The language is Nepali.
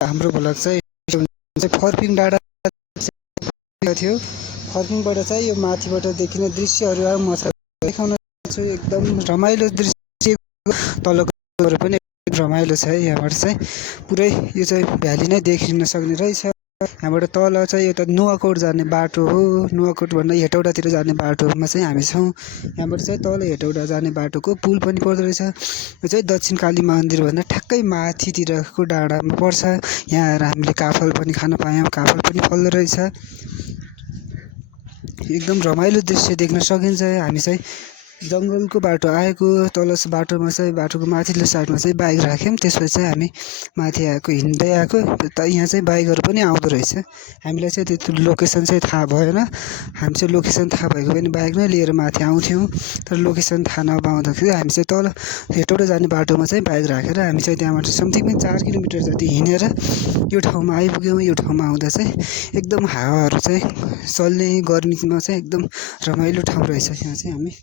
हाम्रो भ्लग चाहिँ फर्पिङ डाँडा थियो। फर्पिङबाट चाहिँ यो माथिबाट देखिने दृश्यहरू म देखाउन छु। एकदम रमाइलो दृश्य, तलको पनि रमाइलो छ है। यहाँबाट चाहिँ पुरै यो चाहिँ भ्याली नै देखिन सक्ने रहेछ। यहाँबाट तल चाहिँ यो त नुवाकोट जाने बाटो हो। नुवाकोट भन्दा हेटौडातिर जाने बाटोमा चाहिँ हामी छौँ। यहाँबाट चाहिँ तल हेटौडा जाने बाटोको पुल पनि पर्दो रहेछ। यो चाहिँ दक्षिण काली मन्दिरभन्दा ठ्याक्कै माथितिरको डाँडामा पर्छ। यहाँ आएर हामीले काफल पनि खान पायौँ। काफल पनि फल्दो रहेछ। एकदम रमाइलो दृश्य देख्न सकिन्छ। हामी चाहिँ जङ्गलको बाटो आएको, तल बाटोमा चाहिँ बाटोको माथिल्लो साइडमा चाहिँ बाइक राख्यौँ। त्यसपछि चाहिँ हामी माथि आएको, हिँड्दै आएको। त यहाँ चाहिँ बाइकहरू पनि आउँदो रहेछ। हामीलाई चाहिँ त्यो लोकेसन चाहिँ थाहा भएन। हामी चाहिँ लोकेसन थाहा भएको पनि बाइक नै लिएर माथि आउँथ्यौँ। तर लोकेसन थाहा नपाउँदाखेरि हामी चाहिँ तल हेटौडा जाने बाटोमा चाहिँ बाइक राखेर हामी चाहिँ त्यहाँबाट समथिङ 4 किलोमिटर जति हिँडेर यो ठाउँमा आइपुग्यौँ। यो ठाउँमा आउँदा चाहिँ एकदम हावाहरू चाहिँ चल्ने, गर्मीमा चाहिँ एकदम रमाइलो ठाउँ रहेछ। यहाँ चाहिँ हामी